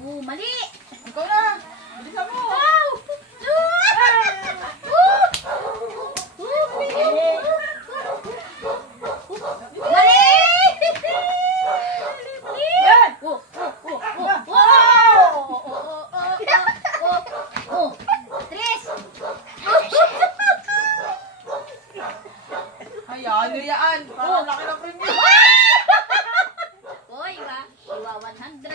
Mali! Ikaw na! Bilisan mo! Wow! Mali! Yan! Tres! Ay, ano yan? Parang laki ng premium. Uy, iwa 100.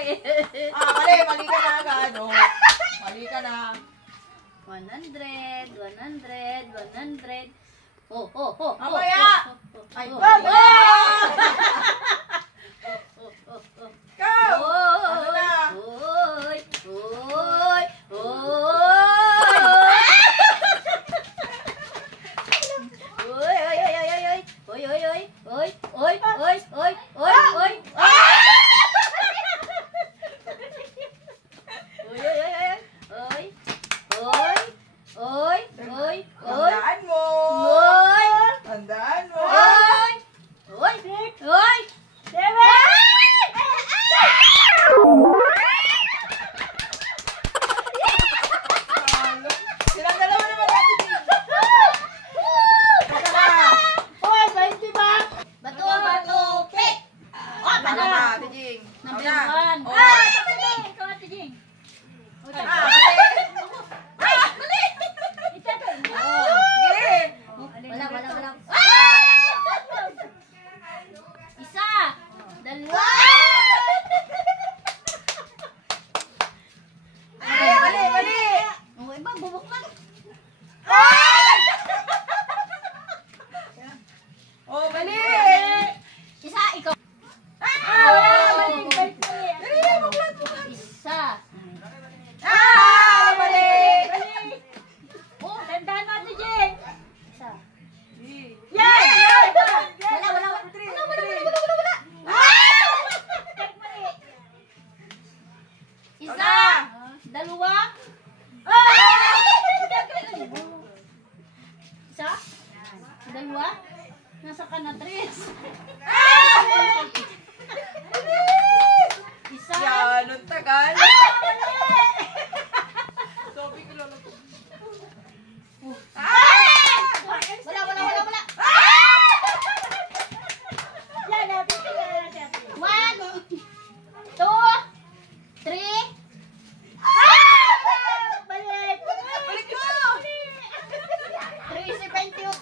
Mali ka na agad. Oh. Mali ka na. 100. Oh. Mamaya! Ay, oh. wag! Oh. Ikaw! Ano na? Oy! Tandaan mo! Tandaan mo! Silang dalawa naman natin. Teka na. Bato, pick! Ano na, Tijing? Number Ako na. 1. Oh. Ikaw, Ate Jing. Sige! Wala. Isa. Dalawa. Mali! Oh, iba, bubuk lang. Oh, mali! Isa, ikaw. Dali, maglat mo. Isa. Mali! Oh, tandaan mo, Ate Jing. Isa. Yan! Wala. Isa. Dalawa. Isa. Dalawa. Nasa ka na, Tres. Isa. Yan, ang tagal. Sabi ko lang ito. Wala. One, two, three. Balik mo! 3.78.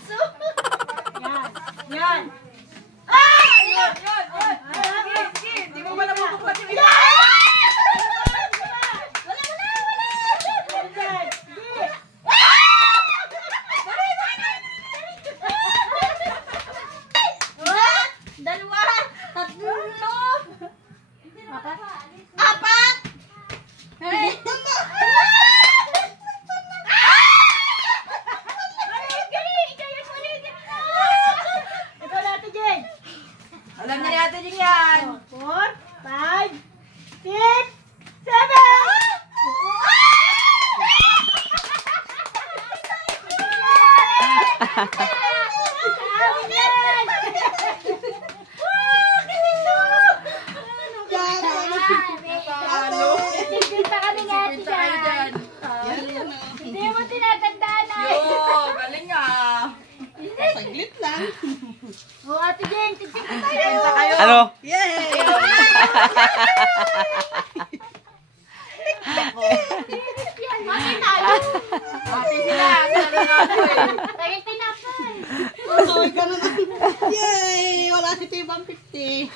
Yan! Yan! Sige! Hindi mo ba nabubuklat yung isa? Dalawa, tatlo, apat. Alam na natin yung yan! 4, 5, 6, Ano? Kita kami nga, Pinta kayo dyan. Hindi mo tinatandaan na. Yo! Galing ah! Saglit lang. O, Ate Jeng, tignan mo tayo. Pinta kayo! Ano? Yay! Bakit tayo? Happy sila! Sala nga ako eh! Tagay tinapay. Yay! Wala si Tibang 50.